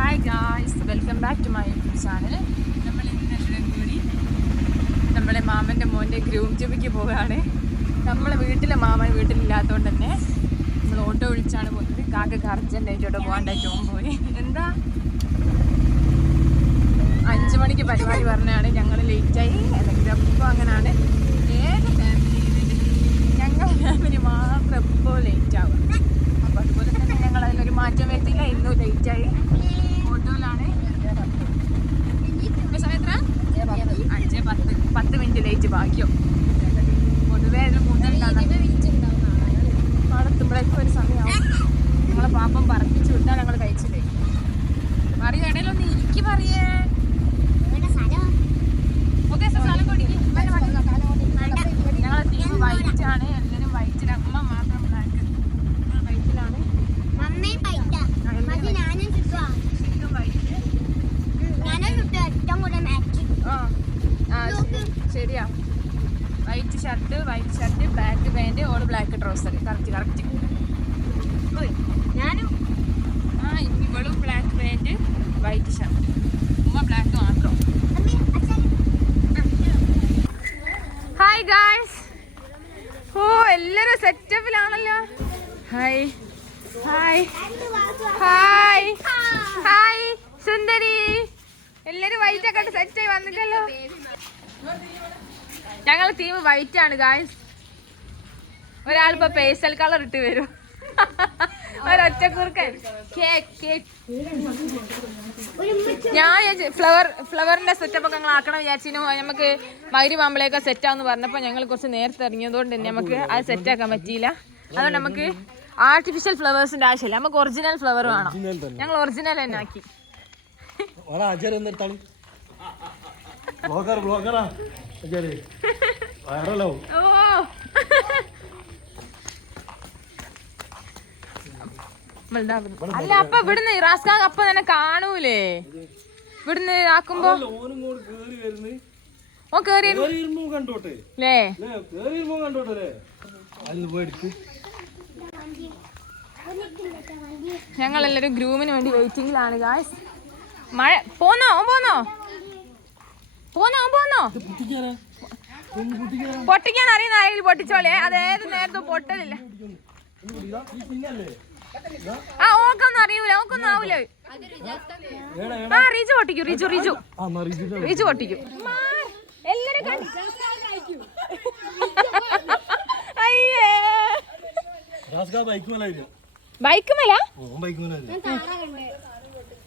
Hi guys, welcome back to my YouTube channel. നമ്മൾ ഇന്നെല്ലാം കൂടി നമ്മളെ മാമൻ്റെ മോൻ്റെ ഗ്രൂം ട്യൂബിക്ക് പോവുകയാണ്. നമ്മളെ വീട്ടിലെ മാമൻ വീട്ടിലില്ലാത്തതുകൊണ്ട് തന്നെ നമ്മൾ ഓട്ടോ വിളിച്ചാണ് പോകുന്നത്. കാക്കക്ക് അർജൻറ്റായിട്ടോട്ട് പോകാണ്ടായിട്ട് പോയി. എന്താ 5 മണിക്ക് പരിപാടി പറഞ്ഞാണ്, ഞങ്ങൾ ലേറ്റായി. അല്ലെങ്കിൽ അപ്പോൾ അങ്ങനെയാണ് ഏത് ഫാമിലി, ഞങ്ങൾ ഫാമിലി മാത്രം എപ്പോൾ ലേറ്റ് ആവുക. അപ്പോൾ അതുപോലെ തന്നെ ഞങ്ങൾ അതിലൊരു മാറ്റം വരുത്തിയില്ല. ഇന്നും ലേറ്റായി. ഓട്ടോയിലാണ്. സമയത്ര 5:10 മിനിറ്റ് ലേറ്റ് ബാക്കിയോ. പൊതുവേ അതിൽ കൂടുതലാണ്. അടുത്തുമ്പോഴേക്കും ഒരു സമയമാവും. ഞങ്ങളെ പാപ്പം പറപ്പിച്ച് വിട്ടാൽ ഞങ്ങൾ കഴിച്ചില്ലേ. പറയും ഇടയിലൊന്ന് ഇരിക്കി പറയേ. ഓക്കെ സാർ, സ്ഥലം കൊടുക്കും. ഞങ്ങളെ ടീം വൈറ്റാണ്. എല്ലാവരും വൈറ്റിൽ. അമ്മ മാത്രം ബ്ലാക്ക്. വൈറ്റിലാണ്. ശരിയാ. White shirt, black pant, all black trouser. Correct. ഞാനും ഇവളും ബ്ലാക്ക് പാൻറ്, വൈറ്റ് ഷർട്ട്. ഉമ്മ ബ്ലാക്ക് മാത്രം. Hi guys. ഓ, എല്ലാരും സെറ്റപ്പിലാണല്ലോ. ഹായ് ഹായ് ഹായ് ഹായ് സുന്ദരി. എല്ലാരും വൈറ്റ് ഒക്കെ സെറ്റ് ആയി വന്നിട്ടല്ലോ. ഞങ്ങളെ ടീം വൈറ്റ് ആണ് ഗായ്സ്. ഒരാളിപ്പോ പേസ്റ്റൽ കളർ ഇട്ട് വരും. ഒരൊറ്റക്കുറുക്കൻ. ഞാൻ ഫ്ലവറിന്റെ സെറ്റപ്പ് ഒക്കെ ഞങ്ങൾ ആക്കണം വിചാരിച്ചു. നമുക്ക് മഗ്‌രിബ് ആകുമ്പോഴേക്ക് സെറ്റാന്ന് പറഞ്ഞപ്പോൾ ഞങ്ങൾ കുറച്ച് നേരത്തെ ഇറങ്ങിയതുകൊണ്ട് തന്നെ നമുക്ക് അത് സെറ്റാക്കാൻ പറ്റിയില്ല. അതുകൊണ്ട് നമുക്ക് ആർട്ടിഫിഷ്യൽ ഫ്ലവേഴ്സിന്റെ ആവശ്യമില്ല. നമുക്ക് ഒറിജിനൽ ഫ്ലവർ വേണം. ഞങ്ങൾ ഒറിജിനൽ തന്നെ ആക്കി. അല്ല, അപ്പൊ ഇവിടുന്ന് റാസ്കാ അപ്പൊ തന്നെ കാണൂലേ. ഇവിടുന്ന് ആക്കുമ്പോ ഓ കേറി ഞങ്ങളെല്ലാരും ഗ്രൂമിന് വേണ്ടി വെയിറ്റിംഗിലാണ് ഗായ്സ്. മഴ പോന്നോ പൊട്ടിക്കാൻ അറിയുന്ന ആരെങ്കിലും പൊട്ടിച്ചോളേ. അതേത് നേരത്തും പൊട്ടലില്ല. ഓക്കൊന്നും അറിയൂല, ഓക്കൊന്നും ആവൂല. റിജു പൊട്ടിക്കും. റിജു പൊട്ടിക്കും. എല്ലാരും ബൈക്ക് മേല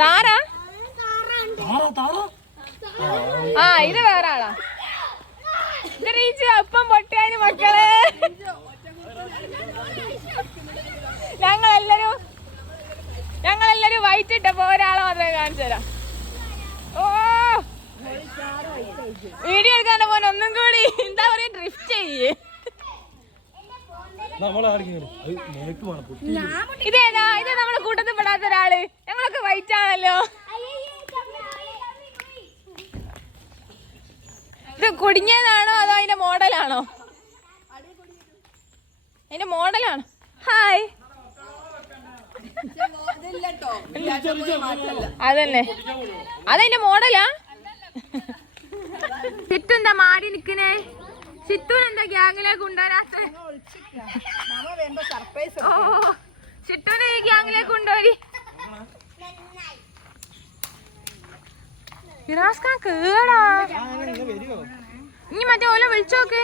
താറാ. ഇത് വേറെ ആളാ. ഇത് റിജു. അപ്പം പൊട്ടിയാന് മക്കളെ. ഞങ്ങളെല്ലാരും വൈറ്റ് ഇട്ടപ്പോ ഒരാളെ മാത്രമേ കാണിച്ചു തരാം. ഓ, വീഡിയോ എടുക്കാണ്ട് പോൻ ഒന്നും കൂടി എന്താ പറയാ, ഡ്രിഫ്റ്റ് ചെയ്യേ. ഇതേതാ? ഇത് നമ്മളെ കൂട്ടത്തിൽ പെടാത്ത ഒരാള്. ഞങ്ങളൊക്കെ വൈറ്റ് ആണല്ലോ. ഇത് കുടുങ്ങിയതാണോ അതോ അതിന്റെ മോഡലാണോ? അതിന്റെ മോഡലാണ്. ഹായ്. അതന്നെ, അതതിന്റെ മോഡലാ. ചിത്തു എന്താ മാടി നിക്കണേ? ചിത്തു എന്താ ഗ്യാങ്ങിലേക്ക് കൊണ്ടുവരാത്ത? ചിത്തുനെ ഈ ഗ്യാങ്ങിലേക്ക് കൊണ്ടുപോയി. കേടാ. ഇനി മറ്റേ ഓല വിളിച്ചോക്ക്.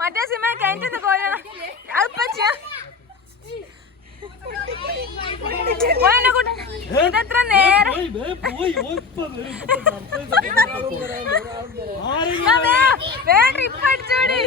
മറ്റേ സിനിമ കിണറ്റിന്ന് കോരണം. ഇതെത്ര നേരം ട്രിപ്പ് അടിച്ചോടി.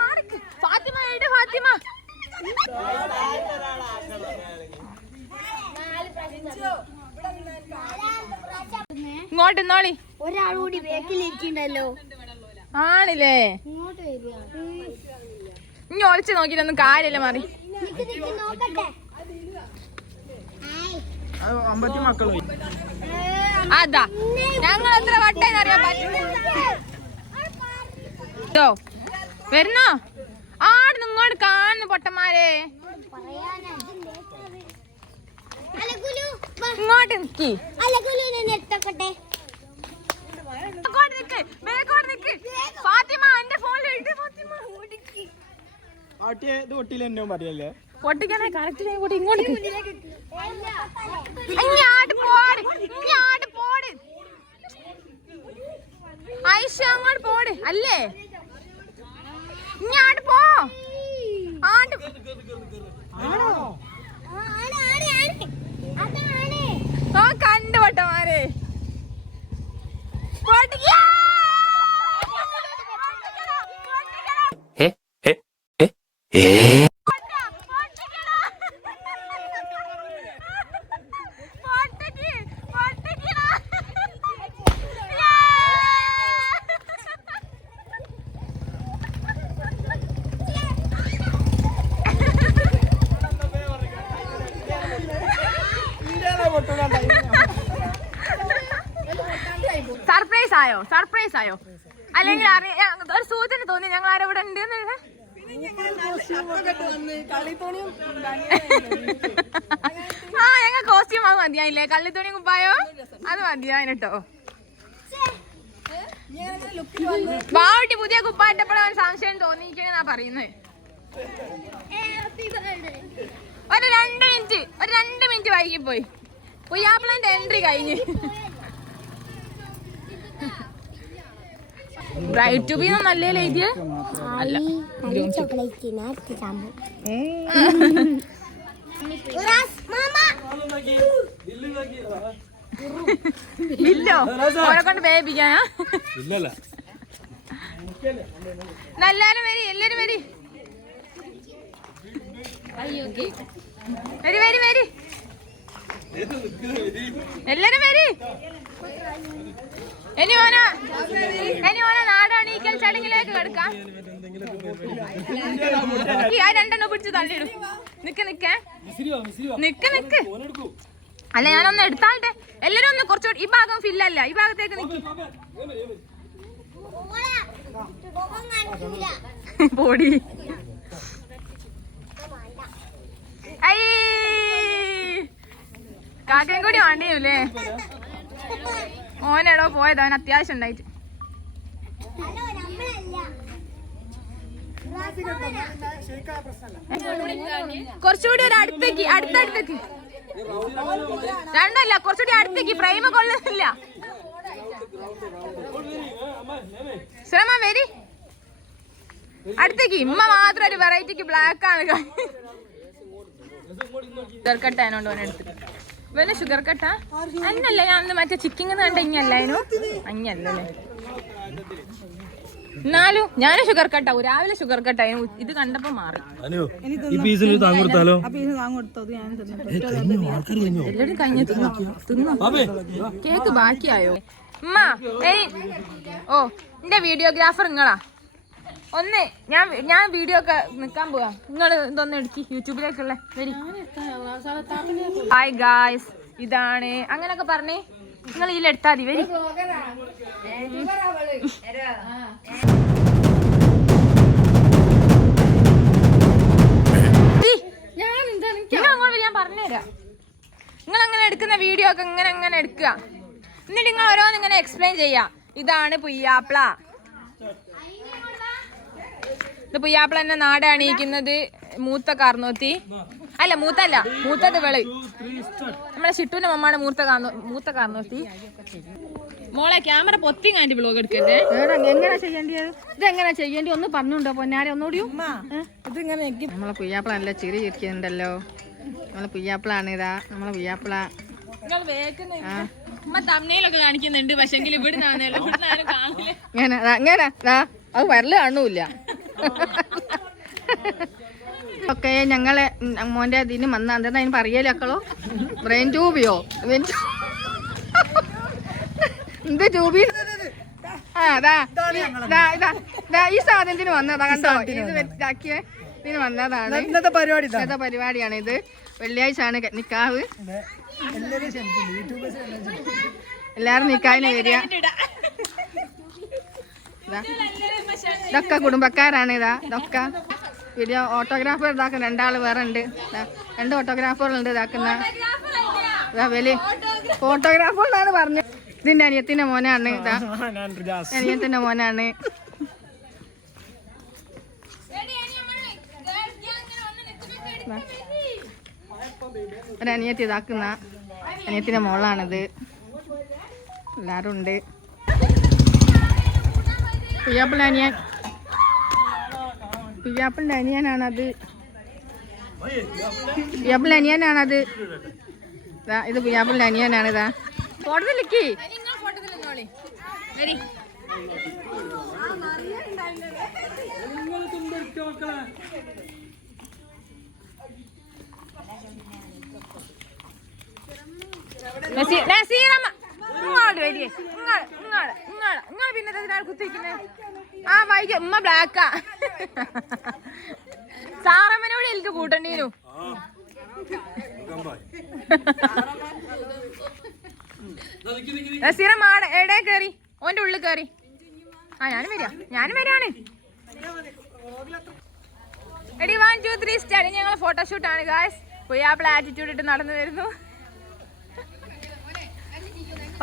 പാട്ട് ഫാത്തിമ എവിടെ? ഫാത്തിമ ഇങ്ങോട്ട് ഇന്നോളി. ഒരാളൂടി ബേക്കിലിരിക്കണ്ടല്ലോ. ആണില്ലേ? ഇനി ഒളിച്ച് നോക്കിയിട്ടൊന്നും കാര്യമില്ല. മാറി അതാ ഞങ്ങൾ എത്ര വട്ടേന്ന് അറിയാൻ പറ്റോ വരുന്നോ? ആട് നിങ്ങോട്ട് കാണുന്നു പൊട്ടന്മാരെ. ഇങ്ങോട്ട് നിക്കി. ഫാത്തിമ എന്റെ ഫോണിൽ പൊട്ടിക്കാനെ കറക്റ്റ് ഇങ്ങോട്ട് പോട്. ഐഷ അങ്ങോട്ട് പോട്. അല്ലേ ഇങ്ങോട്ട് പോ. ആണ്ട് കണ്ടു പൊട്ടന്മാരെ. സർപ്രൈസ് ആയോ? അല്ലെങ്കിൽ ഒരു സൂചന തോന്നി ഞങ്ങൾ ആരവിടെ ഉണ്ട്. ആ ഞങ്ങൾ കോസ്റ്റ്യൂം അത് മതിയായില്ലേ? കള്ളിത്തുണി കുപ്പായോ അത് മതിയായിട്ടോ. ബാവുട്ടി പുതിയ കുപ്പായിട്ടപ്പോഴാണ് സംശയം തോന്നിയിരിക്കണെന്നാ പറയുന്നത്. ഒരു 2 മിനിറ്റ് വൈകിപ്പോയി. പുയ്യാപ്പിളന്റെ എൻട്രി കഴിഞ്ഞ്. ബ്രൈറ്റ് ടു ബി നല്ല എഴുതിയ അല്ല. ബില്ലോ ഓരെ കൊണ്ട് വേപ്പിക്കാനാ? എല്ലാരും വരി. എല്ലാരും വരി. എല്ലാരും വരി. ഇനി ഓന നാടണീക്കൽ ചടങ്ങിലേക്ക് കിടക്കാം. ആ 2 പിടിച്ച് തള്ളിയിടും. നിക്ക്. അല്ല ഞാനൊന്ന് എടുത്താട്ടെ. എല്ലാരും ഒന്ന് കുറച്ചുകൂടി. ഈ ഭാഗം ഫില്ലല്ല. ഈ ഭാഗത്തേക്ക് നിക്ക്. പൊടി കാക്കയും കൂടി വേണ്ടിയല്ലേ? ഓനെടോ പോയത്. അവൻ അത്യാവശ്യം ഉണ്ടായിട്ട്. കുറച്ചുകൂടി ഒരു അടുത്തേക്ക്. രണ്ടല്ല, കുറച്ചുകൂടി അടുത്തേക്ക്. ഫ്രെയിം കൊള്ളുന്നില്ല. ശ്രമ വരി അടുത്തേക്ക്. ഇമ്മ മാത്രം ഒരു വെറൈറ്റിക്ക് ബ്ലാക്ക് ആണ്. ഷുഗർ കട്ടായതുകൊണ്ട് ഓനെ എടുത്തിട്ട് വല്ല ഷുഗർ കട്ടാ അന്നല്ല. ഞാൻ മറ്റേ ചിക്കിങ് കണ്ട ഇങ്ങല്ലായിരുന്നു. അഞ്ഞല്ലേ എന്നാലും ഞാനും ഷുഗർ കട്ടാവും. രാവിലെ ഷുഗർ കട്ടായിരുന്നു. ഇത് കണ്ടപ്പോ മാറി. എല്ലാരും കഴിഞ്ഞ തിന്നോ. കേക്ക് ബാക്കിയായോ? ഉമ്മ ഓ എന്റെ വീഡിയോഗ്രാഫർ നിങ്ങളാ. ഒന്ന് ഞാൻ വീഡിയോ ഒക്കെ നിക്കാൻ പോവാ. നിങ്ങൾ ഇതൊന്ന് എടുക്കി യൂട്യൂബിലേക്കുള്ള. ഹായ് ഗായ്സ്, ഇതാണ് അങ്ങനൊക്കെ പറഞ്ഞേ. നിങ്ങൾ ഇതിലെടുത്താ മതി. വരി. ഞാൻ പറഞ്ഞുതരാം. നിങ്ങൾ അങ്ങനെ എടുക്കുന്ന വീഡിയോ ഒക്കെ ഇങ്ങനെ എടുക്കുക. എന്നിട്ട് നിങ്ങൾ ഓരോന്ന് ഇങ്ങനെ എക്സ്പ്ലെയിൻ ചെയ്യാം. ഇതാണ് പുയ്യാപ്ല. ഇത് പുയ്യാപ്ല എന്നെ നാട് അണിയിക്കുന്നത്. മൂത്ത കാർന്നോത്തി അല്ല, മൂത്തത് വെളി. നമ്മളെ ഷിട്ടുവിന്റെ മമ്മാണ് മൂത്ത കാർന്നോത്തി. മോളെ ക്യാമറ പൊത്തിങ്ങാൻ്റെ വ്ലോഗ് എടുക്കട്ടെ. എങ്ങനെ ചെയ്യേണ്ടത്? ഇതെങ്ങനെ ചെയ്യേണ്ടി ഒന്ന് പറഞ്ഞുണ്ടോ പൊന്നാരെ? ഒന്നുകൂടി. നമ്മളെ പുയ്യാപ്ല നല്ല ചിരി ചിരിക്കുന്നുണ്ടല്ലോ. നമ്മളെ പുയ്യാപ്ലാണ്. ഇതാ നമ്മളെ പുയ്യാപ്ല. തമ്മനയിലൊക്കെ കാണിക്കുന്നുണ്ട്. പക്ഷെ ഇങ്ങനെ അത് വരല് കാണൂല. ഒക്കെ ഞങ്ങളെ മോന്റെ അതിന് വന്ന എന്താ അതിന് പറയലോ? ബ്രെയിൻ ട്യൂബിയോ? ഇത് ജൂബി ഈ സാധനത്തിന് വന്നതാ കണ്ടോ ഇത് ഇതാക്കിയ ഇതിന് വന്നതാണ് ഇന്നത്തെ പരിപാടിയാണ് ഇത് വെള്ളിയാഴ്ച ആണ് നിക്കാഹ് എല്ലാരും നിക്കാഹിനെ വരിക ഇതൊക്കെ കുടുംബക്കാരാണ് ഇതൊക്കെ വീഡിയോ ഓട്ടോഗ്രാഫർ ഇതാക്കുന്ന രണ്ടാള് വേറെ ഉണ്ട് 2 ഓട്ടോഗ്രാഫറുണ്ട് ഇതാക്കുന്ന വലിയ ഫോട്ടോഗ്രാഫറിനാണ് പറഞ്ഞത് ഇതിന്റെ അനിയത്തിന്റെ മോനാണ് അനിയത്തിന്റെ മോനാണ് ഒരനിയത്തി ഇതാക്കുന്ന അനിയത്തിന്റെ മോളാണിത് എല്ലാരും ഉണ്ട് പിയാപ്പിളിന്റെ അനിയനാണത് ഇത് പിയാപ്പിളിന്റെ അനിയനാണിതാ ഫോട്ടോയിലേക്ക് പിന്നെ കുത്തിരിക്കുന്നേ ആ വൈകി ഉമ്മ ബ്ലാക്കാ സാറമ്മനോട് എനിക്ക് കൂട്ടണ്ടീനു നസീറ മാട എവിടെ കേറി ഓന്റെ ഉള്ളിൽ കേറി ആ ഞാനും വരാണ് എടി 1 2 3 സ്റ്റാർട്ട് ഞങ്ങൾ ഫോട്ടോഷൂട്ടാണ് ഗായ്സ് പുയ്യാപ്പിള ആറ്റിറ്റ്യൂഡ് ഇട്ട് നടന്നു വരുന്നു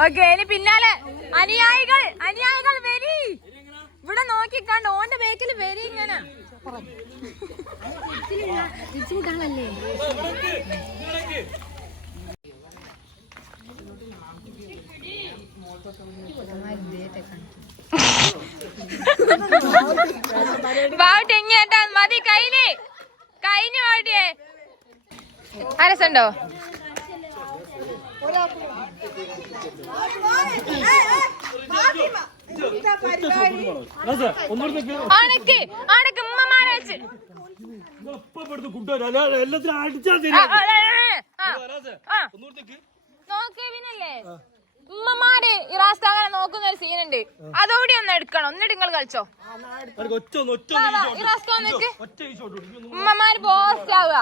ഓക്കെ ഇനി പിന്നാലെ അനുയായികൾ വരി ഇവിടെ നോക്കിക്കണ്ട് ഓന്റെ ബേക്കിൽ വരി ഇങ്ങനെ ബാവുട്ടെങ്ങേട്ടാ മതി കൈന് പാടിയേ ആരസുണ്ടോ നോക്കിയല്ലേ ഉമ്മമാര് ഇറാസ്താങ്ങനെ നോക്കുന്ന ഒരു സീനുണ്ട് അതോടെ ഒന്ന് എടുക്കണം എന്നിട്ട് നിങ്ങൾ കളിച്ചോ ഉമ്മമാര് പോസ്റ്റ് ആവുക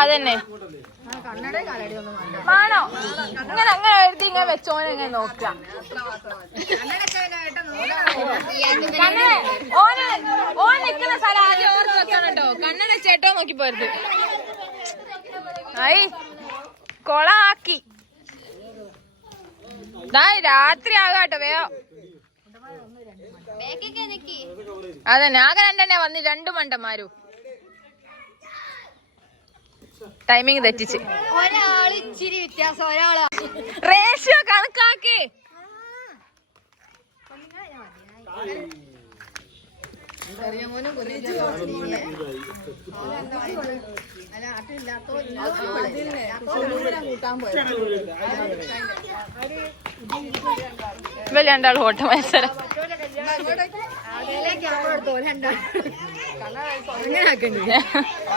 അതന്നെ ആണോ ഇങ്ങനെ അങ്ങനെ എഴുതി ഇങ്ങനെ വെച്ചോനെ ഇങ്ങനെ നോക്കുക ഓൻ നിക്കുന്ന സ്ഥലം ആദ്യം ഓർത്ത് വെക്കണം കേട്ടോ കണ്ണട ചേട്ടോ നോക്കി പോരുത് ആയി കൊളാക്കി രാത്രി ആകാട്ടോ വേഗം അതന്നെ ആകെ 2 വന്ന് 2 മണ്ടന്മാരും ടൈമിങ് തെറ്റിച്ച് ഒരാള് ഇച്ചിരി വ്യത്യാസം ഒരാള് റേഷ്യോ കണക്കാക്കി ഇവര് 2 ഓട്ട മത്സരം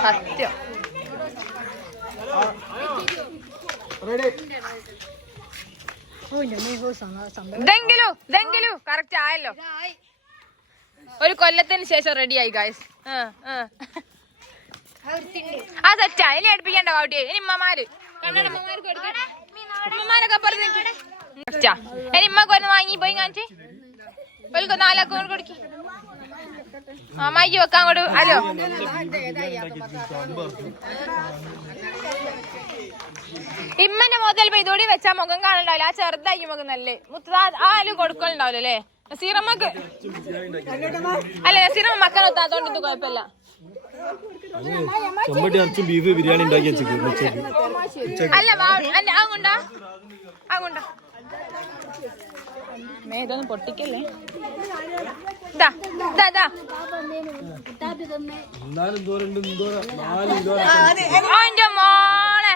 സത്യം ഇതെങ്കിലും കറക്റ്റ് ആയല്ലോ ഒരു കൊല്ലത്തിന് ശേഷം റെഡിയായി ഗായ്സ് ആ സെറ്റാ ഇനി അടുപ്പിക്കണ്ട കാവട്ടിയെ ഇനി ഉമ്മമാര് കണ്ണട ഉമ്മമാർക്ക് കൊടുക്കട്ടെ ഉമ്മമാരൊക്കെ പറഞ്ഞ ഇനി ഉമ്മക്ക് ഒന്ന് വാങ്ങി പോയി കാണിച്ച് ഒരു 4 അക്കൗണ്ട് കൊടുക്കി അമ്മായി വെക്കാൻ കൊടു അല്ലോ ഇമ്മന്റെ മുതൽ ഇതോടെ വെച്ചാ മുഖം കാണണ്ടാവില്ല ആ ചെറുതായി മുഖം നല്ലേ ആല് കൊടുക്കലുണ്ടാവില്ല അല്ലേ നസീറമ്മക്ക് അല്ല നസീറമ്മ മക്കളൊത്താത്തോണ്ട് ഇത് കുഴപ്പമില്ല അല്ല ആകൊണ്ടാ ഇതൊന്നും പൊട്ടിക്കല്ലേ ഓന്റെ മോളെ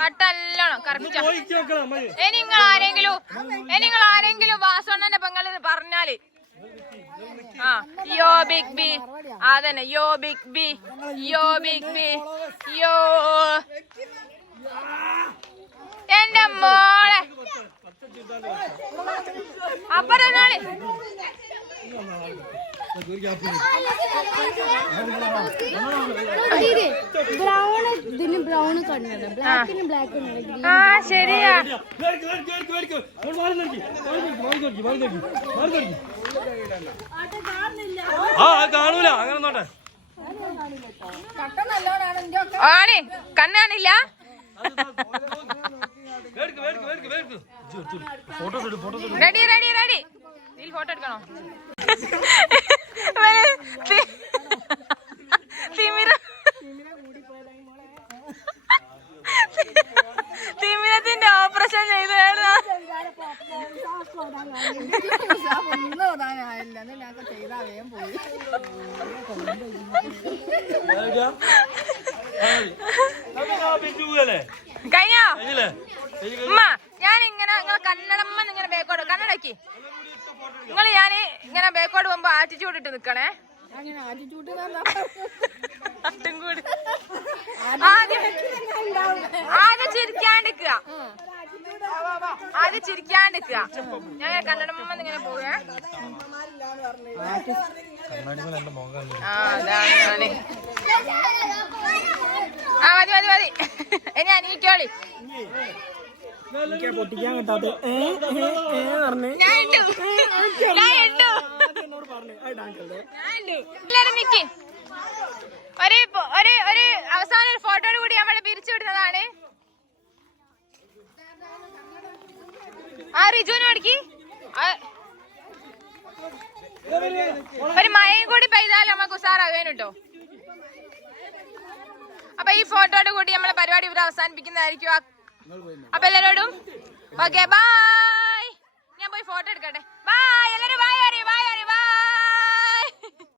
കട്ടല്ലോണം കറക്റ്റ് നിങ്ങൾ ആരെങ്കിലും വാസണ്ണന്റെ പെങ്ങളെന്ന് പറഞ്ഞാല് ആ യോ ബിഗ് ബി അതന്നെ യോ ബിഗ് ബി യോ എന്റെ മോളെ അപ്പറൊരാള് ബ്രൗണ് ഇതിന് ബ്രൗണ് കണ്ണട ബ്ലാക്കിന് ബ്ലാക്ക് ആ ശരിയാ കാണൂല അങ്ങനെ നോട്ടെ ആണ് കണ്ണാണില്ല റെഡി റെഡി റെഡി ഇതിൽ ഫോട്ടോ എടുക്കണോ തിമിരത്തിന്റെ ഓപ്പറേഷൻ ചെയ്തു കഴിഞ്ഞോ ഉമ്മ ഞാൻ ഇങ്ങനെ നിങ്ങളെ കണ്ണടമ്മ ഇങ്ങനെ ബേക്കോട് കണ്ണടക്കി നിങ്ങൾ ഞാന് ഇങ്ങനെ ബേക്കോട് പോകുമ്പോ ആറ്റിറ്റ്യൂഡ് ഇട്ട് നിക്കണേ ആദ്യം ചിരിക്കാണ്ടിക്കുക ആദ്യം ചിരിക്കാണ്ടിക്കുക ഞാൻ കണ്ണടമ്മ ഇങ്ങനെ പോവേ ആ മതി മതി മതി ഇനി അനീറ്റോളി പൊട്ടിക്കാൻ കിട്ടാത്ത ഒരു അവസാന ഒരു ഫോട്ടോയോട് കൂടി നമ്മൾ പിരിച്ചു വിടുന്നതാണ് ആ റിജുവിനെ അടുക്കി ഒരു മഴയും കൂടി പെയ്താൽ നമുക്ക് ഉസാറാവേനും കേട്ടോ അപ്പൊ ഈ ഫോട്ടോയോട് കൂടി നമ്മളെ പരിപാടി ഇവിടെ അവസാനിപ്പിക്കുന്നതായിരിക്കും അപ്പൊ എല്ലാരോടും ഓക്കെ ബൈ ഞാൻ പോയി ഫോട്ടോ എടുക്കട്ടെ